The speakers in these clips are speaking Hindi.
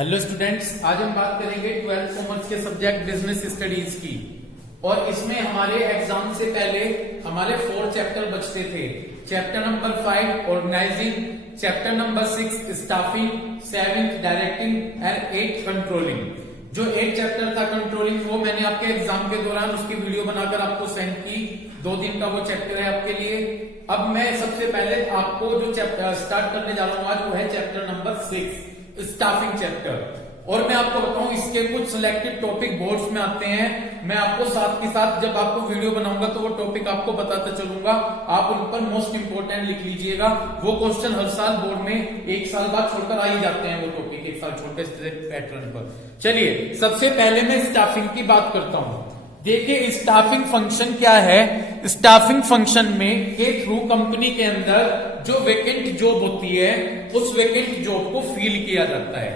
हेलो स्टूडेंट्स, आज हम बात करेंगे 12th कॉमर्स के सब्जेक्ट बिजनेस स्टडीज की। और इसमें हमारे एग्जाम से पहले हमारे 4 चैप्टर बचते थे। Chapter number 5 organising, chapter number 6 staffing, 7 directing and 8 controlling. जो 8 चैप्टर था कंट्रोलिंग, वो मैंने आपके एग्जाम के दौरान उसकी वीडियो बनाकर आपको सेंड की। 2 दिन का वो चैप्टर है आपके लिए। अब मैं सबसे पहले आपको जो चैप्टर स्टार्ट करने जा रहा हूं आज, वो है चैप्टर नंबर 6 स्टाफिंग चैप्टर। और मैं आपको बताऊं, इसके कुछ सिलेक्टेड टॉपिक बोर्ड्स में आते हैं। मैं आपको साथ के साथ जब आपको वीडियो बनाऊंगा तो वो टॉपिक आपको बताता चलूंगा, आप उन पर मोस्ट इंपोर्टेंट लिख लीजिएगा। वो क्वेश्चन हर साल बोर्ड में 1 साल बाद छोड़कर आ ही जाते हैं, वो टॉपिक 1 साल छोड़कर पैटर्न पर। चलिए, सबसे पहले मैं स्टाफिंग की बात करता हूं। देखिए, स्टाफिंग फंक्शन क्या है। स्टाफिंग फंक्शन में के थ्रू कंपनी के अंदर जो वैकेंट जॉब होती है, उस वैकेंट जॉब को फिल किया जाता है।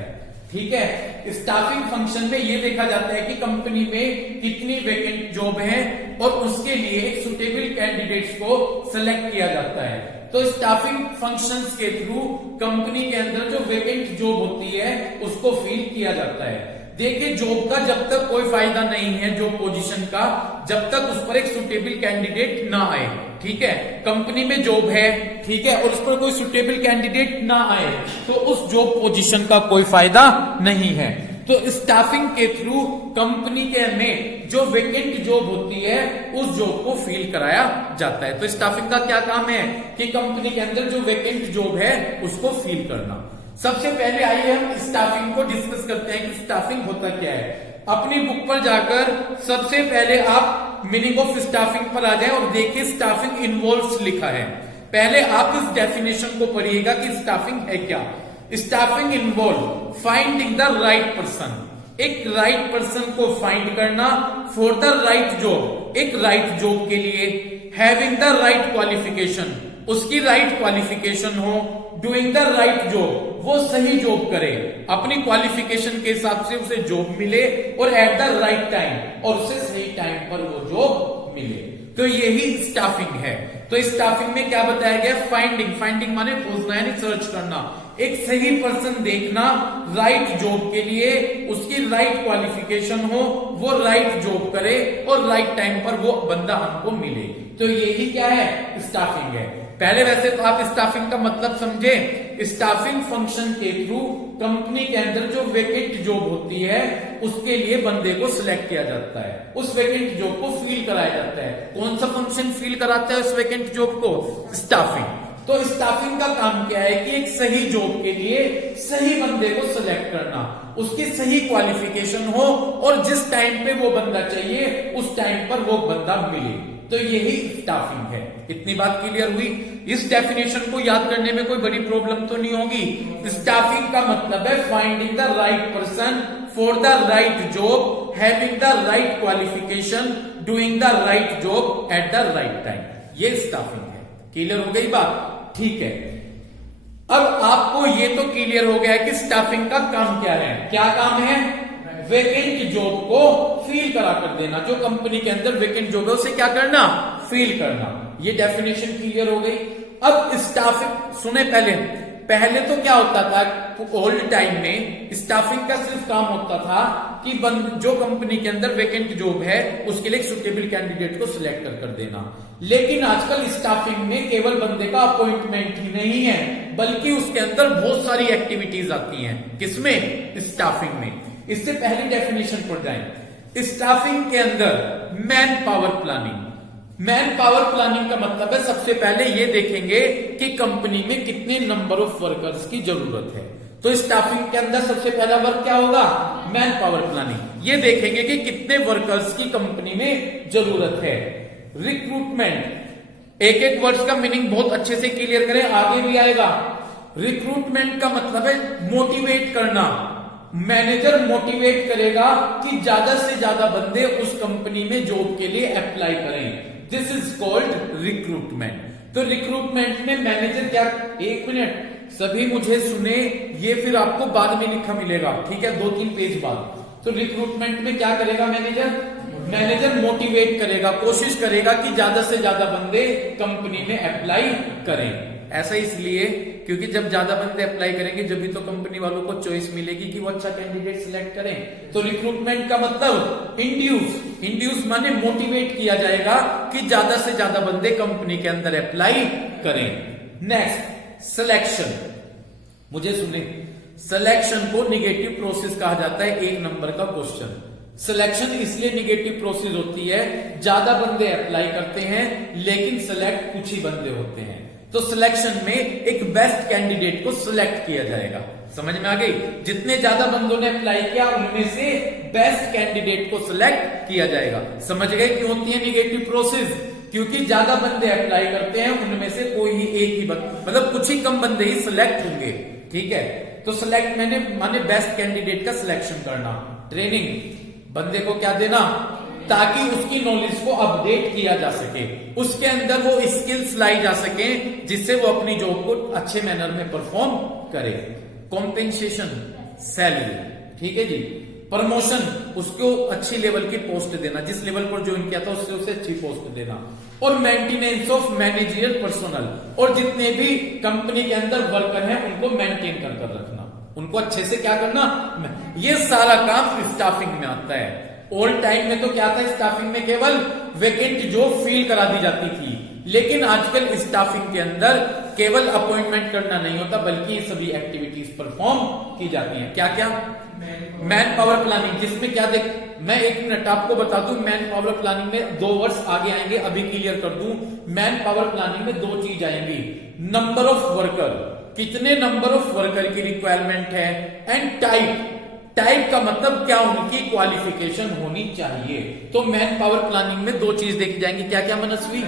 ठीक है, स्टाफिंग फंक्शन में यह देखा जाता है कि कंपनी में कितनी वैकेंट जॉब है और उसके लिए एक सुटेबल कैंडिडेट्स को सिलेक्ट किया जाता है। तो स्टाफिंग फंक्शंस के थ्रू कंपनी के अंदर जो वैकेंट जॉब होती है उसको फिल किया जाता है। देखिए, जॉब का जब तक कोई फायदा नहीं है, जॉब पोजीशन का, जब तक उस पर एक सुटेबल कैंडिडेट ना आए। ठीक है, कंपनी में जॉब है, ठीक है, और उस पर कोई सुटेबल कैंडिडेट ना आए तो उस जॉब पोजीशन का कोई फायदा नहीं है। तो स्टाफिंग के थ्रू कंपनी के में जो वैकेंट जॉब होती है उस जॉब को फिल कराया जाता है। तो स्टाफिंग का क्या काम है कि कंपनी के अंदर जो वैकेंट जॉब है उसको फिल करना। सबसे पहले आइए हम स्टाफिंग को डिस्कस करते हैं कि स्टाफिंग होता क्या है। अपनी बुक पर जाकर सबसे पहले आप मीनिंग ऑफ स्टाफिंग पर आ जाएं और देखिए स्टाफिंग इन्वॉल्व्स लिखा है। पहले आप इस डेफिनेशन को पढ़िएगा कि स्टाफिंग है क्या। Staffing involve finding the right person, एक राइट पर्सन को फाइंड करना, फॉर द राइट जॉब, एक राइट जॉब के लिए, हैविंग द राइट क्वालिफिकेशन, उसकी राइट क्वालिफिकेशन हो, डूइंग द राइट जॉब, वो सही जॉब करे, अपनी क्वालिफिकेशन के हिसाब से उसे जॉब मिले, और एट द राइट टाइम, और उसे सही टाइम पर वो जॉब मिले। तो यही स्टाफिंग है। तो स्टाफिंग में क्या बताया गया? फाइंडिंग, फाइंडिंग माने खोजना यानी सर्च करना, एक सही पर्सन देखना राइट जॉब के लिए, उसकी राइट क्वालिफिकेशन हो, वो राइट जॉब करे और राइट टाइम पर वो बंदा हमको मिले। तो यही क्या है? स्टाफिंग है। पहले वैसे तो आप स्टाफिंग का मतलब समझे। स्टाफिंग फंक्शन के थ्रू कंपनी के अंदर जो वैकेंट जॉब होती है उसके लिए बंदे को सिलेक्ट किया जाता है, उस वैकेंट जॉब को फिल कराया जाता है। कौन सा फंक्शन फिल कराता है उस वैकेंट जॉब को? स्टाफिंग। तो स्टाफिंग का काम क्या है कि एक सही जॉब के लिए सही बंदे को सिलेक्ट करना, उसकी सही क्वालिफिकेशन हो और जिस टाइम पे वो बंदा चाहिए उस टाइम पर वो बंदा मिले। तो यही स्टाफिंग है। इतनी बात क्लियर हुई? इस डेफिनेशन को याद करने में कोई बड़ी प्रॉब्लम तो नहीं होगी। स्टाफिंग का मतलब है finding the right person for the right job, having the right qualification, doing the right job at the right time. ये स्टाफिंग है। क्लियर हो गई बात? ठीक है। अब आपको ये तो क्लियर हो गया कि स्टाफिंग का काम क्या है। क्या काम है? वैकेंट जॉब को फिल करा कर देना। जो कंपनी के अंदर वैकेंट जॉब है उसे क्या करना? फिल करना। ये डेफिनेशन क्लियर हो गई। अब स्टाफिंग सुने, पहले तो क्या होता था, ओल्ड टाइम में स्टाफिंग का सिर्फ काम होता था कि जो कंपनी के अंदर वैकेंट जॉब है उसके लिए एक सुटेबल कैंडिडेट को सिलेक्ट कर देना। लेकिन आजकल स्टाफिंग में केवल बंदे का अपॉइंटमेंट ही नहीं है, बल्कि उसके अंदर बहुत सारी एक्टिविटीज आती हैं। किसमें? स्टाफिंग में। इससे पहली डेफिनेशन पर जाएं। स्टाफिंग के अंदर man power planning. Man power planning का मतलब है सबसे पहले ये देखेंगे कि कंपनी में कितने नंबर ऑफ वर्कर्स की जरूरत है। तो स्टाफिंग के अंदर सबसे पहला वर्क क्या होगा? Man power planning. ये देखेंगे कि कितने वर्कर्स की कंपनी में जरूरत है। रिक्रूटमेंट, एक वर्ड का मीनिंग बहुत अच्छे से क्लियर करें, आगे भी आएगा। रिक्रूटमेंट का मतलब है मोटिवेट करना। मैनेजर मोटिवेट करेगा कि ज्यादा से ज्यादा बंदे उस कंपनी में जॉब के लिए अप्लाई करें। This is called recruitment. तो रिक्रूटमेंट में मैनेजर क्या, 1 मिनट सभी मुझे सुने, ये फिर आपको बाद में लिखा मिलेगा, ठीक है, 2-3 पेज बाद। तो रिक्रूटमेंट में क्या करेगा मैनेजर? मैनेजर मोटिवेट करेगा, कोशिश करेगा कि ज्यादा से ज्यादा बंदे कंपनी में अप्लाई करें। ऐसा इसलिए क्योंकि जब ज्यादा बंदे अप्लाई करेंगे जब भी तो कंपनी वालों को चॉइस मिलेगी कि वो अच्छा कैंडिडेट सिलेक्ट करें। तो रिक्रूटमेंट का मतलब इंड्यूस माने मोटिवेट किया जाएगा कि ज्यादा से ज्यादा बंदे कंपनी के अंदर अप्लाई करें। नेक्स्ट सिलेक्शन, मुझे सुने, सिलेक्शन को निगेटिव प्रोसेस कहा जाता है। 1 नंबर का क्वेश्चन, सिलेक्शन इसलिए निगेटिव प्रोसेस होती है, ज्यादा बंदे अप्लाई करते हैं लेकिन सिलेक्ट कुछ ही बंदे होते हैं। तो सिलेक्शन में एक बेस्ट कैंडिडेट को सिलेक्ट किया जाएगा। समझ में आ गई? जितने ज्यादा बंदों ने अप्लाई किया उनमें से बेस्ट कैंडिडेट को सिलेक्ट किया जाएगा। समझ गए क्यों होती है निगेटिव प्रोसेस? क्योंकि ज्यादा बंदे अप्लाई करते हैं, उनमें से कोई ही एक ही मतलब कुछ ही कम बंदे ही सिलेक्ट होंगे। ठीक है, तो सिलेक्ट माने बेस्ट कैंडिडेट का सिलेक्शन करना। ट्रेनिंग, बंदे को क्या देना, ताकि उसकी नॉलेज को अपडेट किया जा सके, उसके अंदर वो स्किल्स लाई जा सके जिससे वो अपनी जॉब को अच्छे मैनर में परफॉर्म करे। कॉम्पेंसेशन, सैलरी, ठीक है जी। प्रमोशन, उसको अच्छी लेवल की पोस्ट देना, जिस लेवल पर ज्वाइन किया था उससे उसे अच्छी पोस्ट देना। और मेंटेनेंस ऑफ मैनेजरियल पर्सनल, और जितने भी कंपनी के अंदर वर्कर हैं उनको मेंटेन कर रखना, उनको अच्छे से क्या करना, ये सारा काम स्टाफिंग में आता है। ओल्ड टाइम में तो क्या था, स्टाफिंग में केवल वैकेंट जॉब फिल करा दी जाती थी, लेकिन आजकल स्टाफिंग के अंदर केवल अपॉइंटमेंट करना नहीं होता बल्कि सभी एक्टिविटीज परफॉर्म की जाती हैं। क्या क्या? मैन पावर प्लानिंग, जिसमें क्या देख, मैं 1 मिनट आपको बता दूं, मैन पावर प्लानिंग में 2 वर्ष आगे आएंगे, अभी क्लियर कर दूं। मैन पावर प्लानिंग में 2 चीज आएंगी, नंबर ऑफ वर्कर, कितने नंबर ऑफ वर्कर की रिक्वायरमेंट है, एंड टाइप का मतलब क्या उनकी क्वालिफिकेशन होनी चाहिए। तो मैन पावर प्लानिंग में 2 चीज देखी जाएंगी, क्या क्या मनस्वी,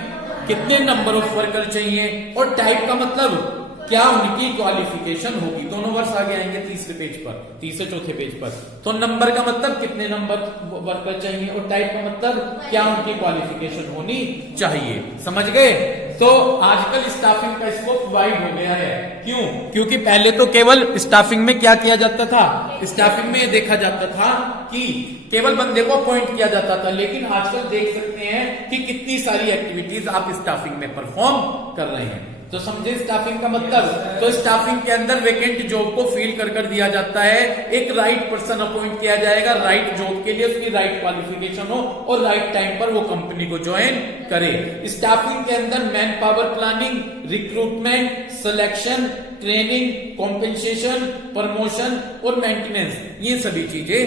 कितने नंबर ऑफ वर्कर चाहिए, और टाइप का मतलब क्या उनकी क्वालिफिकेशन होगी। दोनों वर्ष आगे आएंगे तीसरे पेज पर, तीसरे चौथे पेज पर। तो नंबर का मतलब कितने नंबर वर्कर चाहिए, और टाइप का मतलब क्या उनकी क्वालिफिकेशन होनी चाहिए। समझ गए? तो आजकल स्टाफिंग का स्कोप वाइड हो गया है। क्यों? क्योंकि पहले तो केवल स्टाफिंग में क्या किया जाता था, स्टाफिंग में देखा जाता था कि केवल बंदे को अपॉइंट किया जाता था, लेकिन आजकल देख सकते हैं कि कितनी सारी एक्टिविटीज आप स्टाफिंग में परफॉर्म कर रहे हैं। तो समझे स्टाफिंग का मतलब? तो स्टाफिंग के अंदर वैकेंट जॉब को फिल कर दिया जाता है, एक राइट पर्सन अपॉइंट किया जाएगा राइट जॉब के लिए, उसकी राइट क्वालिफिकेशन हो और राइट टाइम पर वो कंपनी को ज्वाइन करे। स्टाफिंग के अंदर man power planning, recruitment, selection, training, compensation, promotion और मेंटेनेंस, ये सभी चीजें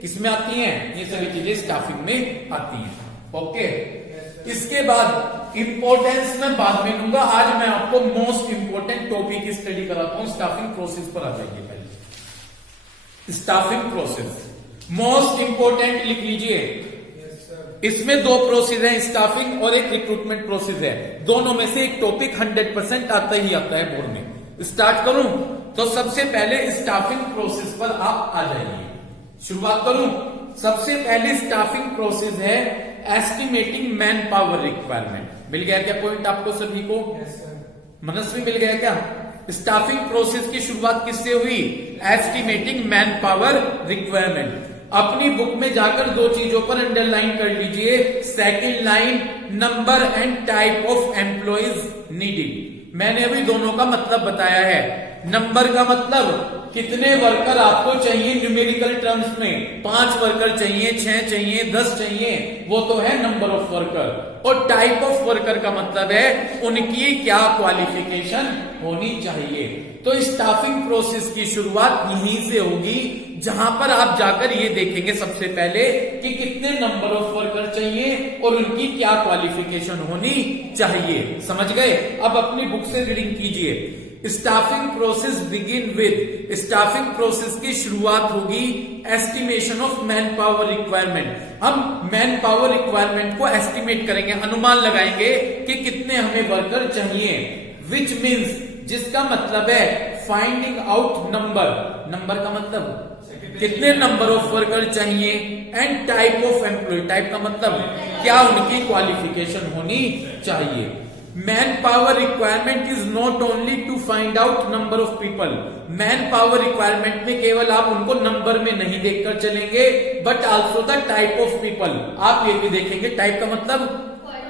किसमें आती हैं? ये सभी चीजें स्टाफिंग में आती हैं। ओके, इसके बाद इंपॉर्टेंस में बाद में दूंगा, आज मैं आपको मोस्ट इंपॉर्टेंट टॉपिक की स्टडी कराता हूं। स्टाफिंग प्रोसेस पर आ जाइए। पहले स्टाफिंग प्रोसेस मोस्ट इंपॉर्टेंट लिख लीजिए। इसमें 2 प्रोसेस है, स्टाफिंग और एक रिक्रूटमेंट प्रोसेस है। दोनों में से एक टॉपिक 100% आता ही आता है बोर्ड में। स्टार्ट करूं तो सबसे पहले स्टाफिंग प्रोसेस पर आप आ जाइए। शुरुआत करूं, सबसे पहले स्टाफिंग प्रोसेस है एस्टिमेटिंग मैन पावर रिक्वायरमेंट। मिल गया क्या पॉइंट आपको सभी को? मनस्वी मिल गया क्या? स्टाफिंग प्रोसेस की शुरुआत किससे हुई? Estimating man power requirement. अपनी बुक में जाकर 2 चीजों पर अंडरलाइन कर लीजिए। Second line, number and type of employees needed. मैंने अभी दोनों का मतलब बताया है। नंबर का मतलब कितने वर्कर आपको चाहिए न्यूमेरिकल टर्म्स में, 5 वर्कर चाहिए, 6 चाहिए, 10 चाहिए, वो तो है नंबर ऑफ वर्कर। और टाइप ऑफ वर्कर का मतलब है उनकी क्या क्वालिफिकेशन होनी चाहिए। तो स्टाफिंग प्रोसेस की शुरुआत यहीं से होगी, जहां पर आप जाकर ये देखेंगे सबसे पहले कि कितने नंबर ऑफ वर्कर चाहिए और उनकी क्या क्वालिफिकेशन होनी चाहिए। समझ गए? अब अपनी बुक से रीडिंग कीजिए। Staffing process begin with, staffing process की शुरुआत होगी estimation of man power requirement. हम मैन पावर रिक्वायरमेंट को एस्टिमेट करेंगे, अनुमान लगाएंगे कि कितने हमें वर्कर चाहिए। विच मीन्स, जिसका मतलब है फाइंडिंग आउट नंबर, नंबर का मतलब कितने नंबर ऑफ वर्कर चाहिए, and type of employ, type का मतलब क्या उनकी क्वालिफिकेशन होनी चाहिए। Man power requirement is not only to find out number of people. Man power requirement में केवल आप उनको नंबर में नहीं देखकर चलेंगे, but also the type of people. आप ये भी देखेंगे, टाइप का मतलब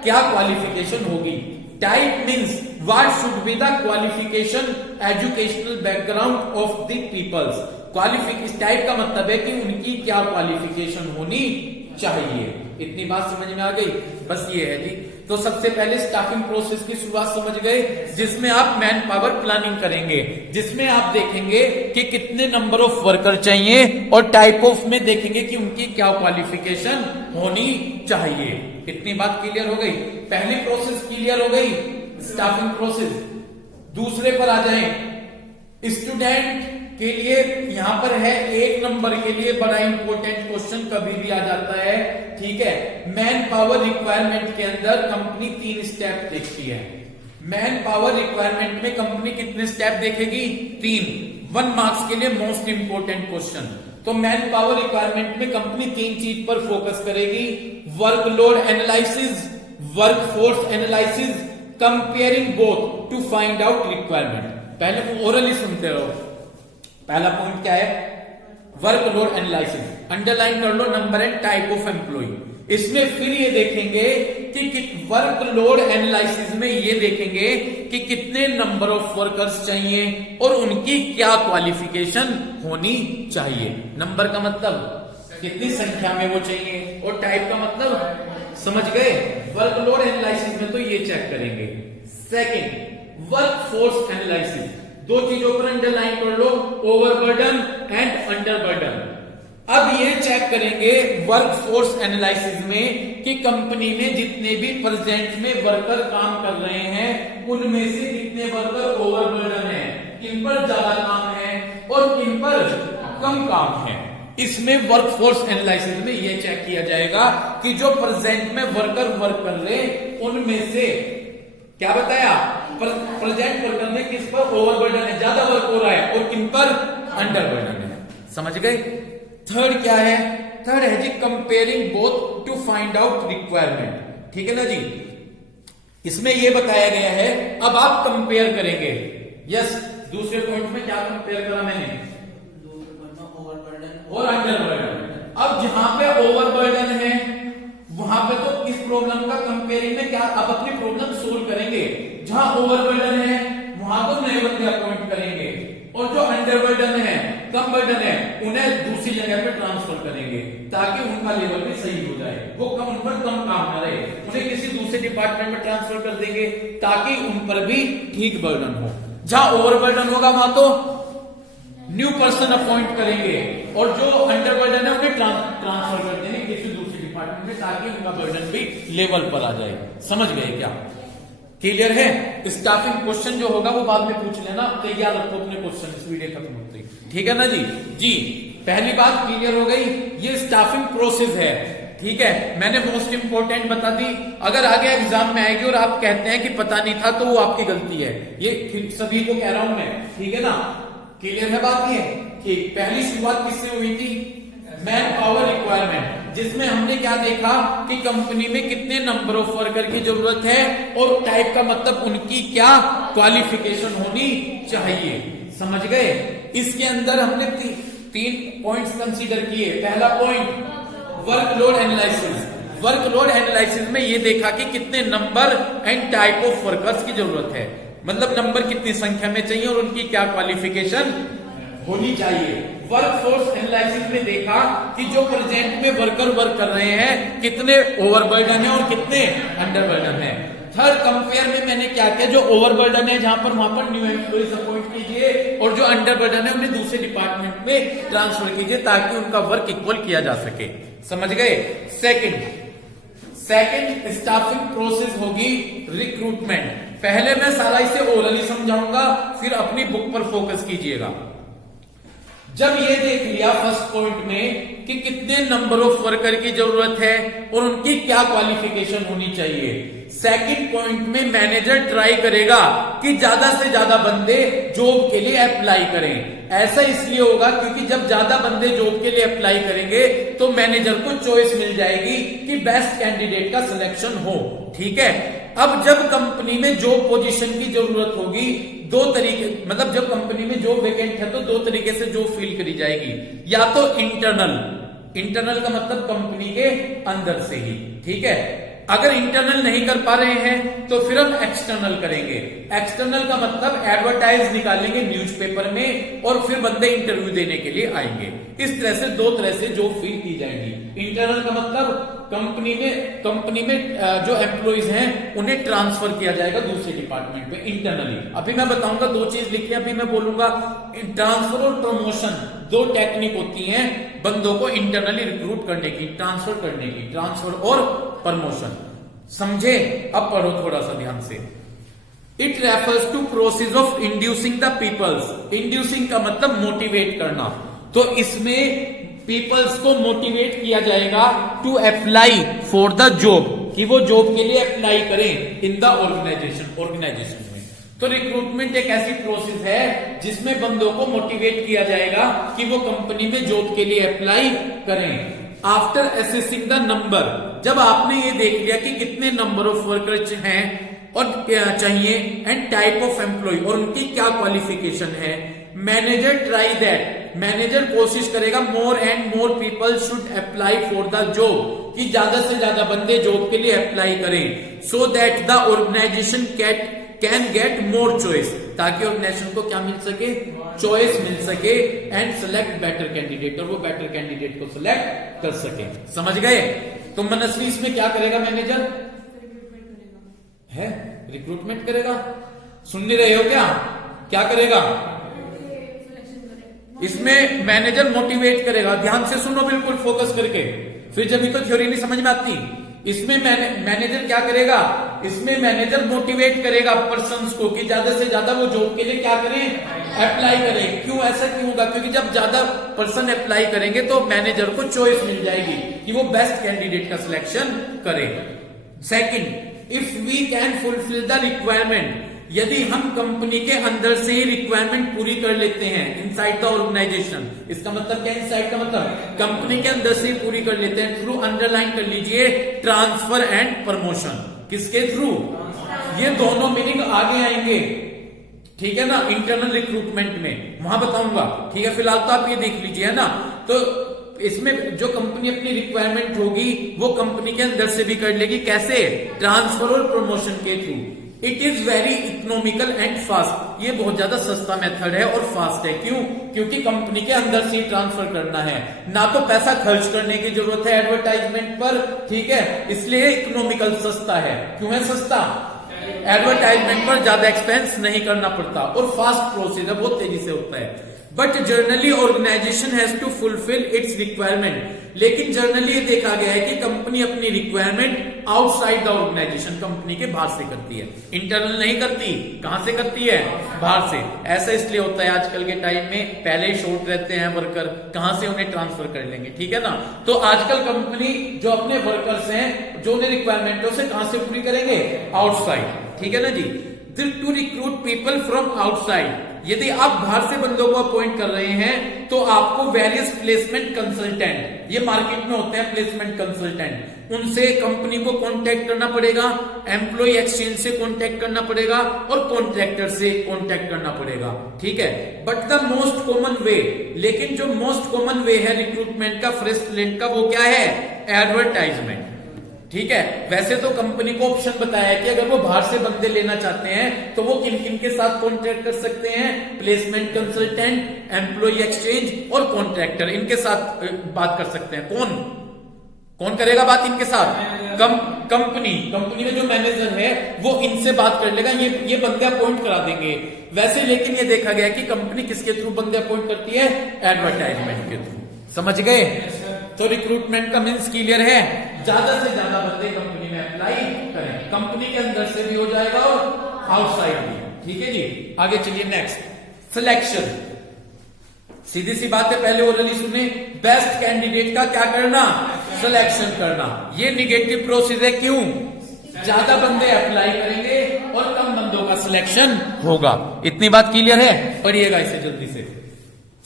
क्या क्वालिफिकेशन होगी। Type means what should be the qualification educational background of the peoples. Qualification type का मतलब है कि उनकी क्या क्वालिफिकेशन होनी चाहिए। इतनी बात समझ में आ गई? बस ये है जी। तो सबसे पहले स्टाफिंग प्रोसेस की शुरुआत समझ गए, जिसमें आप मैन पावर प्लानिंग करेंगे, जिसमें आप देखेंगे कि कितने नंबर ऑफ वर्कर चाहिए और टाइप ऑफ में देखेंगे कि उनकी क्या क्वालिफिकेशन होनी चाहिए। इतनी बात क्लियर हो गई? पहली प्रोसेस क्लियर हो गई, स्टाफिंग प्रोसेस। दूसरे पर आ जाएं, स्टूडेंट के लिए यहां पर है 1 नंबर के लिए बड़ा इंपॉर्टेंट क्वेश्चन कभी भी आ जाता है, ठीक है। मैन पावर रिक्वायरमेंट के अंदर कंपनी 3 स्टेप देखती है। मैन पावर रिक्वायरमेंट में कंपनी कितने स्टेप देखेगी? 3। 1 मार्क्स के लिए मोस्ट इंपॉर्टेंट क्वेश्चन। तो मैन पावर रिक्वायरमेंट में कंपनी 3 चीज पर फोकस करेगी, workload analysis, workforce analysis, comparing both to find out requirement. पहले ओरली सुनते रहो। पहला पॉइंट क्या है? Workload analysis. अंडरलाइन कर लो, number and type of employ. इसमें फिर ये देखेंगे कि वर्कलोड एनालिसिस में ये देखेंगे कि कितने नंबर ऑफ वर्कर्स चाहिए और उनकी क्या क्वालिफिकेशन होनी चाहिए। नंबर का मतलब कितनी संख्या में वो चाहिए, और टाइप का मतलब समझ गए? वर्कलोड एनालिसिस में तो ये चेक करेंगे। Second, workforce analysis. 2 चीजों पर अंडरलाइन कर लो, ओवरबर्डन एंड अंडरबर्डन। अब ये चेक करेंगे वर्कफोर्स एनालिसिस में कि कंपनी में जितने भी प्रेजेंट में वर्कर काम कर रहे हैं उनमें से कितने वर्कर ओवरबर्डन है, किन पर ज्यादा काम है और किन पर कम काम है। इसमें वर्कफोर्स एनालिसिस में यह चेक किया जाएगा कि जो प्रेजेंट में वर्कर वर्क कर रहे उनमें से क्या बताया, प्रेजेंट वर्कर में किस पर ओवरबर्डन है, ज्यादा वर्क हो रहा है, और किन पर अंडरबर्डन है। समझ गए? थर्ड क्या है? थर्ड है जी comparing both to find out requirement. ठीक है ना जी? इसमें यह बताया गया है, अब आप कंपेयर करेंगे। यस, दूसरे पॉइंट में क्या कंपेयर करा मैंने? ओवरबर्डन और अंडरबर्डन। अब जहां पे ओवरबर्डन है वहां पे तो इस प्रॉब्लम का कंपेयरिंग में क्या अब अपनी प्रॉब्लम सोल्व करेंगे। जहां ओवरबर्डन है वहां तो नए बंदे अपॉइंट करेंगे, और जो अंडरबर्डन है, कम बर्डन है, उन्हें दूसरी जगह पे ट्रांसफर करेंगे ताकि उनका लेवल भी सही हो जाए। वो कम, उन पर कम काम न रहे, उन्हें किसी दूसरे डिपार्टमेंट में ट्रांसफर कर देंगे ताकि उन पर भी ठीक बर्डन हो। जहां ओवरबर्डन होगा वहां तो न्यू पर्सन अपॉइंट करेंगे, और जो अंडरबर्डन है उन्हें ट्रांसफर कर देंगे किसी दूसरे डिपार्टमेंट में ताकि उनका बर्डन भी लेवल पर आ जाए। समझ गए क्या? क्लियर है? स्टाफिंग क्वेश्चन जो होगा वो बाद में पूछ लेना, तैयार रखो अपने क्वेश्चन इस वीडियो खत्म होते ही। ठीक है ना जी? जी, पहली बात क्लियर हो गई, ये स्टाफिंग प्रोसेस है। ठीक है, मैंने मोस्ट इंपोर्टेंट बता दी। अगर आगे एग्जाम में आएगी और आप कहते हैं कि पता नहीं था तो वो आपकी गलती है, ये सभी को कह रहा हूं मैं। ठीक है ना? क्लियर है बात? ये ठीक। पहली शुरुआत किससे हुई थी? मैन पावर रिक्वायरमेंट, जिसमें हमने क्या देखा कि कंपनी में कितने नंबर ऑफ वर्कर की जरूरत है और टाइप का मतलब उनकी क्या क्वालिफिकेशन होनी चाहिए। समझ गए? इसके अंदर हमने 3 पॉइंट्स कंसीडर किए। पहला point workload analysis. Workload analysis में ये देखा कि कितने number and type of workers की जरूरत है, मतलब नंबर कितनी संख्या में चाहिए और उनकी क्या क्वालिफिकेशन होनी चाहिए। वर्कफोर्स एनालिसिस में देखा कि जो प्रेजेंट में वर्कर वर्क कर रहे हैं कितने ओवरबर्डन है और कितने अंडरबर्डन है। थर्ड कंपेयर में मैंने क्या किया, जो ओवरबर्डन है जहां पर वहां पर न्यू एम्प्लॉइज अपॉइंट कीजिए, और जो अंडरबर्डन है उन्हें दूसरे डिपार्टमेंट में ट्रांसफर कीजिए ताकि उनका वर्क इक्वल किया जा सके। समझ गए? सेकंड स्टाफिंग प्रोसेस होगी रिक्रूटमेंट। पहले मैं सारा इसे ओरली समझाऊंगा, फिर अपनी बुक पर फोकस कीजिएगा। जब ये देख लिया फर्स्ट पॉइंट में कि कितने नंबर ऑफ वर्कर की जरूरत है और उनकी क्या क्वालिफिकेशन होनी चाहिए, सेकंड पॉइंट में मैनेजर ट्राई करेगा कि ज्यादा से ज्यादा बंदे जॉब के लिए अप्लाई करें। ऐसा इसलिए होगा क्योंकि जब ज्यादा बंदे जॉब के लिए अप्लाई करेंगे तो मैनेजर को चॉइस मिल जाएगी कि बेस्ट कैंडिडेट का सिलेक्शन हो। ठीक है? अब जब कंपनी में जॉब पोजीशन की जरूरत होगी, 2 तरीके, मतलब जब कंपनी में जॉब वेकेंट है तो 2 तरीके से जॉब फिल करी जाएगी। या तो इंटरनल का मतलब कंपनी के अंदर से ही, ठीक है। अगर इंटरनल नहीं कर पा रहे हैं तो फिर हम एक्सटर्नल करेंगे। एक्सटर्नल का मतलब एडवर्टाइज निकालेंगे न्यूज़पेपर में और फिर बंदे इंटरव्यू देने के लिए आएंगे। इस तरह से दो तरह से जॉब फिल की जाएगी। इंटरनल का मतलब कंपनी में जो एम्प्लॉइज हैं उन्हें ट्रांसफर किया जाएगा दूसरे डिपार्टमेंट में इंटरनली। अभी मैं बताऊंगा, दो चीज लिखी अभी मैं बोलूंगा। ट्रांसफर और प्रमोशन दो टेक्निक होती हैं बंदों को इंटरनली रिक्रूट करने की, ट्रांसफर करने की, ट्रांसफर और प्रमोशन। समझे? अब पढ़ो थोड़ा सा ध्यान से। It refers to process of inducing the peoples. Inducing का मतलब मोटिवेट करना, तो इसमें पीपल्स को मोटिवेट किया जाएगा to apply for the job, कि वो जॉब के लिए अप्लाई करें इन द ऑर्गेनाइजेशन में। तो रिक्रूटमेंट एक ऐसी प्रोसेस है जिसमें बंदों को मोटिवेट किया जाएगा कि वो कंपनी में जॉब के लिए अप्लाई करें। आफ्टर असेसिंग द नंबर, जब आपने ये देख लिया कि कितने नंबर ऑफ वर्कर्स हैं और क्या चाहिए, एंड टाइप ऑफ एम्प्लॉय और उनकी क्या क्वालिफिकेशन है, मैनेजर ट्राई दैट, मैनेजर कोशिश करेगा more and more people should apply for the job, कि ज्यादा से ज्यादा बंदे जॉब के लिए अप्लाई करें, so that the organisation can get more choice, ताकि ऑर्गेनाइजेशन को क्या मिल सके, चॉइस मिल सके, एंड सेलेक्ट बेटर कैंडिडेट, और वो बेटर कैंडिडेट को सिलेक्ट कर सके। समझ गए? तो मनस्वी इसमें क्या करेगा मैनेजर? है रिक्रूटमेंट करेगा। सुन नहीं रहे हो क्या? क्या करेगा? इसमें मैनेजर मोटिवेट करेगा। ध्यान से सुनो, बिल्कुल फोकस करके, फिर जब तो थ्योरी नहीं समझ में आती। इसमें मैनेजर क्या करेगा? इसमें मैनेजर मोटिवेट करेगा पर्सन्स को कि ज्यादा से ज्यादा वो जॉब के लिए क्या करें, अप्लाई करें। क्यों? ऐसा क्यों होगा? क्योंकि जब ज्यादा पर्सन अप्लाई करेंगे तो मैनेजर को चॉइस मिल जाएगी कि वो बेस्ट कैंडिडेट का सिलेक्शन करे। Second, if we can fulfil the requirement, यदि हम कंपनी के अंदर से ही रिक्वायरमेंट पूरी कर लेते हैं इनसाइड द ऑर्गेनाइजेशन। इसका मतलब क्या? इनसाइड का मतलब कंपनी के अंदर से ही पूरी कर लेते हैं, थ्रू अंडरलाइन कर लीजिए ट्रांसफर एंड प्रमोशन। किसके थ्रू? ये दोनों मीनिंग आगे आएंगे, ठीक है ना, इंटरनल रिक्रूटमेंट में, वहां बताऊंगा। ठीक है, फिलहाल तो आप ये देख लीजिए, है ना। तो इसमें जो कंपनी अपनी रिक्वायरमेंट होगी वो कंपनी के अंदर से भी कर लेगी। कैसे? ट्रांसफर और प्रमोशन के through. It is very economical and fast, ये बहुत ज्यादा सस्ता मेथड है और फास्ट है। क्यों? क्योंकि कंपनी के अंदर से ही ट्रांसफर करना है, ना तो पैसा खर्च करने की जरूरत है एडवर्टाइजमेंट पर, ठीक है, इसलिए इकोनॉमिकल सस्ता है। क्यों है सस्ता? एडवर्टाइजमेंट पर ज्यादा एक्सपेंस नहीं करना पड़ता, और फास्ट प्रोसेस है, बहुत तेजी से होता है। But generally organisation has to fulfil its requirement, लेकिन जर्नली ये देखा गया है कि कंपनी अपनी requirement outside the organisation, company के बाहर से करती है, इंटरनल नहीं करती। कहां से करती है? बाहर से। ऐसा इसलिए होता है आजकल के टाइम में, पहले ही शॉर्ट रहते हैं वर्कर, कहां से उन्हें ट्रांसफर कर लेंगे, ठीक है ना। तो आजकल कंपनी जो अपने वर्कर्स हैं, जो उन्हें रिक्वायरमेंट है, उसे कहां से पूरी करेंगे? आउटसाइड, ठीक है ना जी। To recruit people from outside, यदि आप बाहर से बंदों को अपॉइंट कर रहे हैं तो आपको वेरियस प्लेसमेंट कंसल्टेंट, ये मार्केट में होते हैं प्लेसमेंट कंसल्टेंट, उनसे कंपनी को कांटेक्ट करना पड़ेगा, एम्प्लॉय एक्सचेंज से कांटेक्ट करना पड़ेगा और कॉन्ट्रैक्टर से कांटेक्ट करना पड़ेगा, ठीक है। बट द मोस्ट कॉमन वे, लेकिन जो मोस्ट कॉमन वे है रिक्रूटमेंट का, फ्रेश टैलेंट का, वो क्या है? एडवर्टाइजमेंट, ठीक है। वैसे तो कंपनी को ऑप्शन बताया है कि अगर वो बाहर से बंदे लेना चाहते हैं तो वो किन किन के साथ कॉन्ट्रैक्ट कर सकते हैं? प्लेसमेंट कंसल्टेंट, एम्प्लॉय एक्सचेंज और कॉन्ट्रैक्टर, इनके साथ बात कर सकते हैं। कौन करेगा बात इनके साथ? कंपनी में जो मैनेजर है वो इनसे बात कर लेगा, ये बंदे अपॉइंट करा देंगे। वैसे लेकिन ये देखा गया कि कंपनी किसके थ्रू बंदे अपॉइंट करती है? एडवर्टाइजमेंट के थ्रू। समझ गए? तो रिक्रूटमेंट का मीन्स क्लियर है, ज्यादा से ज्यादा बंदे कंपनी में अप्लाई करें, कंपनी के अंदर से भी हो जाएगा और आउटसाइड भी, ठीक है जी। आगे चलिए नेक्स्ट, सिलेक्शन। सीधी सी बात है, पहले ओरली सुने, बेस्ट कैंडिडेट का क्या करना? सिलेक्शन करना। ये निगेटिव प्रोसेस है। क्यों? ज्यादा बंदे अप्लाई करेंगे और कम बंदों का सिलेक्शन होगा। इतनी बात क्लियर है? पढ़िएगा इसे जल्दी से।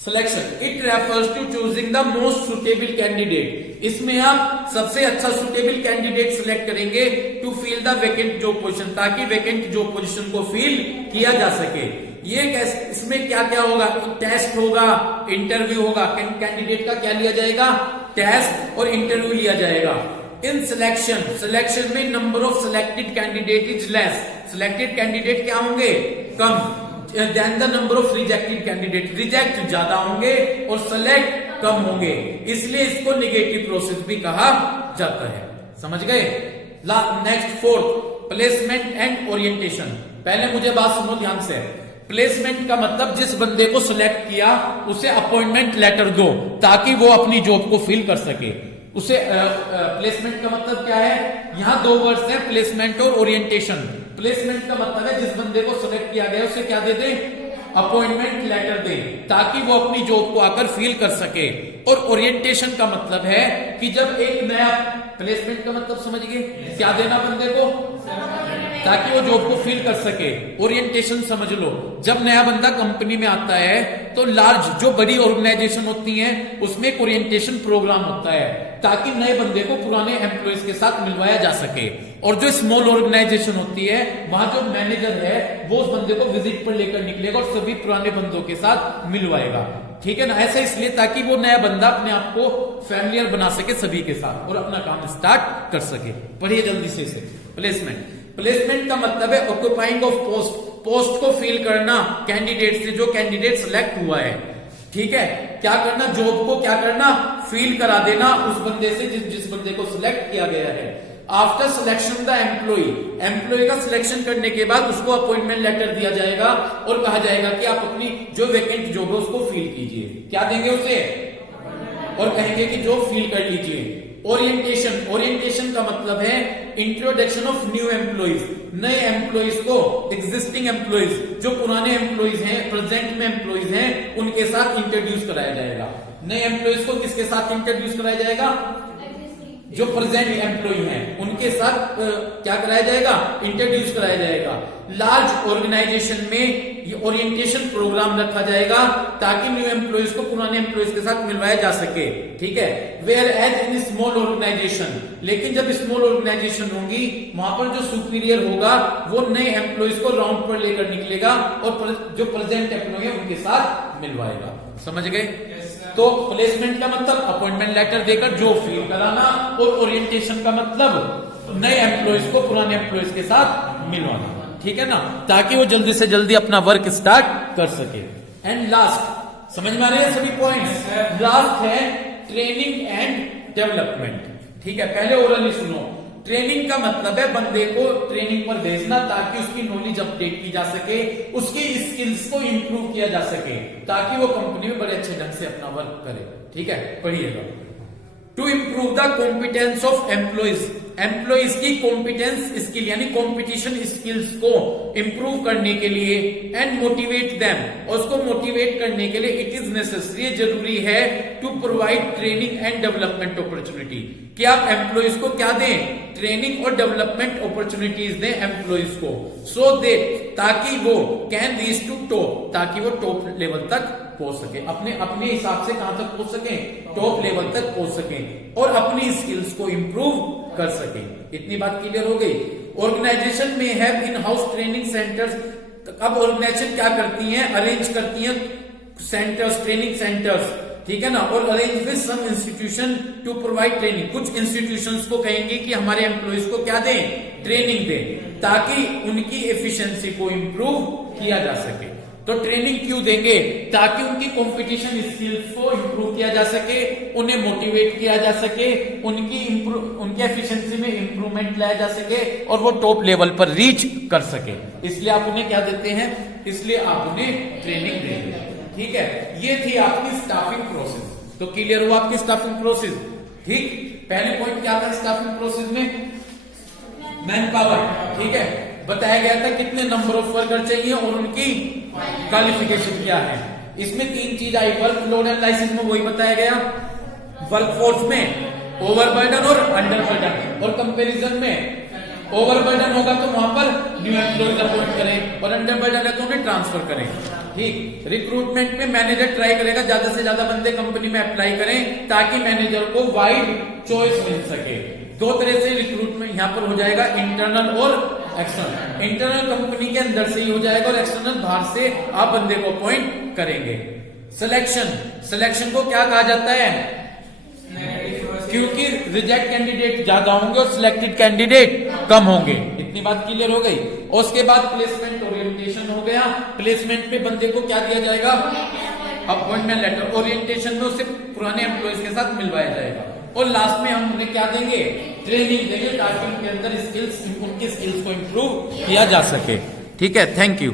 Selection, it refers to choosing the most suitable candidate, इसमें आप सबसे अच्छा सुटेबल कैंडिडेट सिलेक्ट करेंगे to fill the vacant job position, ताकि वैकेंट जॉब पोजीशन को फिल किया जा सके। ये इसमें क्या क्या होगा? टेस्ट होगा, इंटरव्यू होगा, कैंडिडेट का क्या लिया जाएगा? टेस्ट और इंटरव्यू लिया जाएगा। इन सिलेक्शन में number of selected candidate is less, selected candidate क्या होंगे, कम, than the number of rejected candidate, rejected ज्यादा होंगे और सेलेक्ट कम होंगे, इसलिए इसको नेगेटिव प्रोसेस भी कहा जाता है। समझ गए? Next fourth, placement and orientation. पहले मुझे बात सुनो ध्यान से। प्लेसमेंट का मतलब जिस बंदे को सिलेक्ट किया उसे अपॉइंटमेंट लेटर दो ताकि वो अपनी जॉब को फिल कर सके। उसे प्लेसमेंट का मतलब क्या है, यहां दो वर्ड्स हैं, प्लेसमेंट और ओरिएंटेशन। प्लेसमेंट का मतलब है जिस बंदे को सिलेक्ट किया गया उसे क्या दे दे, अपॉइंटमेंट लेटर दे ताकि वो अपनी जॉब को आकर फिल कर सके। और ओरिएंटेशन का मतलब है कि जब एक नया, प्लेसमेंट का मतलब समझ गए, क्या देना बंदे को ताकि वो जॉब को फिल कर सके। ओरिएंटेशन समझ लो, जब नया बंदा कंपनी में आता है तो लार्ज जो बड़ी ऑर्गेनाइजेशन होती है उसमें एक ओरिएंटेशन प्रोग्राम होता है ताकि नए बंदे को पुराने एम्प्लॉयज के साथ मिलवाया जा सके। और जो स्मॉल ऑर्गेनाइजेशन होती है वहां जो मैनेजर है वो उस बंदे को विजिट पर लेकर निकलेगा और सभी पुराने बंदों के साथ मिलवाएगा। ठीक है ना? ऐसा इसलिए ताकि वो नया बंदा अपने आप को फैमिलियर बना सके सभी के साथ और अपना काम स्टार्ट कर सके। पढ़िए जल्दी से इसे। प्लेसमेंट का मतलब है ऑक्यूपाइंग ऑफ पोस्ट को फिल करना कैंडिडेट से, जो कैंडिडेट सिलेक्ट हुआ है। ठीक है? क्या करना, जॉब को क्या करना, फिल करा देना उस बंदे से जिस बंदे को सिलेक्ट किया गया है। आफ्टर सिलेक्शन द एम्प्लॉय का सिलेक्शन करने के बाद उसको अपॉइंटमेंट लेटर दिया जाएगा और कहा जाएगा कि आप अपनी जो वैकेंट जॉब है उसको फिल कीजिए। क्या देंगे उसे? और कहेंगे कि जॉब फिल कर लीजिए। ओरिएंटेशन का मतलब है इंट्रोडक्शन ऑफ न्यू एम्प्लॉइज, नए एम्प्लॉइज को, एग्जिस्टिंग एम्प्लॉइज जो पुराने एम्प्लॉइज हैं, प्रेजेंट में एम्प्लॉइज हैं, उनके साथ इंट्रोड्यूस कराया जाएगा। नए एम्प्लॉइज को किसके साथ इंट्रोड्यूस कराया जाएगा? जो प्रेजेंट एम्प्लॉय हैं उनके साथ क्या कराया जाएगा, इंट्रोड्यूस कराया जाएगा। लार्ज ऑर्गेनाइजेशन में ये ओरिएंटेशन प्रोग्राम रखा जाएगा ताकि न्यू एम्प्लॉयज को पुराने एम्प्लॉयज के साथ मिलवाया जा सके। ठीक है? Whereas in small organisation, लेकिन जब स्मॉल ऑर्गेनाइजेशन होंगी वहां पर जो सुपीरियर होगा वो नए एम्प्लॉयज को राउंड पर लेकर निकलेगा और जो प्रेजेंट एम्प्लॉय है उनके साथ मिलवाएगा। समझ गए? तो प्लेसमेंट का मतलब अपॉइंटमेंट लेटर देकर जॉब फिल कराना और ओरिएंटेशन का मतलब नए एम्प्लॉयज को पुराने एम्प्लॉयज के साथ मिलवाना। ठीक है ना? ताकि वो जल्दी से जल्दी अपना वर्क स्टार्ट कर सके। एंड लास्ट, समझ में आ रहे हैं सभी पॉइंट्स? लास्ट है ट्रेनिंग एंड डेवलपमेंट। ठीक है? पहले ओरली सुनो। ट्रेनिंग का मतलब है बंदे को ट्रेनिंग पर भेजना ताकि उसकी नॉलेज अपडेट की जा सके, उसकी स्किल्स को इंप्रूव किया जा सके ताकि वो कंपनी में बड़े अच्छे ढंग से अपना वर्क करे। ठीक है? पढ़िएगा। To improve the competence of employees की कॉम्पिटेंस स्किल यानी कॉम्पिटिशन स्किल्स को इंप्रूव करने के लिए एंड मोटिवेट देम, और उसको मोटिवेट करने के लिए इट इज नेसेसरी, जरूरी है to provide training and development opportunity, कि आप एम्प्लॉइज को क्या दें, ट्रेनिंग और डेवलपमेंट अपॉर्चुनिटीज दें एम्प्लॉइज को, सो दे ताकि वो कैन रीच टू टॉप, ताकि वो टॉप लेवल तक पहुंच सके, अपने हिसाब से कहां तक पहुंच सके, टॉप लेवल तक पहुंच सके और अपनी स्किल्स को इंप्रूव कर सके। इतनी बात क्लियर हो गई? ऑर्गेनाइजेशन में have in house training centres. अब ऑर्गेनाइजेशन क्या करती हैं, अरेंज करती हैं सेंटर्स, ट्रेनिंग सेंटर्स। ठीक है ना? और arrange with some institution to provide training, कुछ इंस्टीट्यूशंस को कहेंगे कि हमारे एम्प्लॉइज को क्या दें, ट्रेनिंग दें ताकि उनकी एफिशिएंसी को इंप्रूव किया जा सके। तो ट्रेनिंग क्यों देंगे? ताकि उनकी कंपटीशन स्किल्स को इंप्रूव किया जा सके, उन्हें मोटिवेट किया जा सके, उनकी एफिशिएंसी में इंप्रूवमेंट लाया जा सके और वो टॉप लेवल पर रीच कर सके। इसलिए आप उन्हें क्या देते हैं, इसलिए आप उन्हें ट्रेनिंग देंगे। ठीक है? ये थी आपकी स्टाफिंग प्रोसेस। तो क्लियर हुआ आपकी स्टाफिंग प्रोसेस? ठीक? पहले पॉइंट क्या था स्टाफिंग प्रोसेस में? Man power. ठीक है? बताया गया था कितने नंबर ऑफ वर्कर चाहिए और उनकी क्वालिफिकेशन क्या है। इसमें तीन चीज आई, वर्कलोड एनालिसिस में वही बताया गया, वर्कफोर्स में ओवरबर्डन और अंडरबर्डन, और कंपैरिजन में ओवरबर्डन होगा तो वहां पर न्यू एम्प्लॉइज अपॉइंट करें और अंडरबर्डन है तो उन्हें ट्रांसफर करें। ठीक? रिक्रूटमेंट में मैनेजर ट्राई करेगा ज्यादा से ज्यादा बंदे कंपनी में अप्लाई करें ताकि मैनेजर को वाइड चॉइस मिल सके। दो तरह से रिक्रूटमेंट यहां पर हो जाएगा, इंटरनल और एक्सटर्नल। इंटरनल कंपनी के अंदर से ही हो जाएगा और एक्सटर्नल बाहर से आप बंदे को अपॉइंट करेंगे। सिलेक्शन को क्या कहा जाता है? क्योंकि रिजेक्ट कैंडिडेट ज्यादा होंगे और सिलेक्टेड कैंडिडेट कम होंगे। इतनी बात क्लियर हो गई। और उसके बाद प्लेसमेंट ओरिएंटेशन हो गया। प्लेसमेंट पे बंदे को क्या दिया जाएगा? Appointment letter. ओरिएंटेशन में उसे पुराने एम्प्लॉयज के साथ मिलवाया जाएगा। और लास्ट में हम उन्हें क्या देंगे? ट्रेनिंग देंगे ताकि उनके अंदर स्किल्स, उनकी स्किल्स को इंप्रूव किया जा सके। ठीक है, थैंक यू।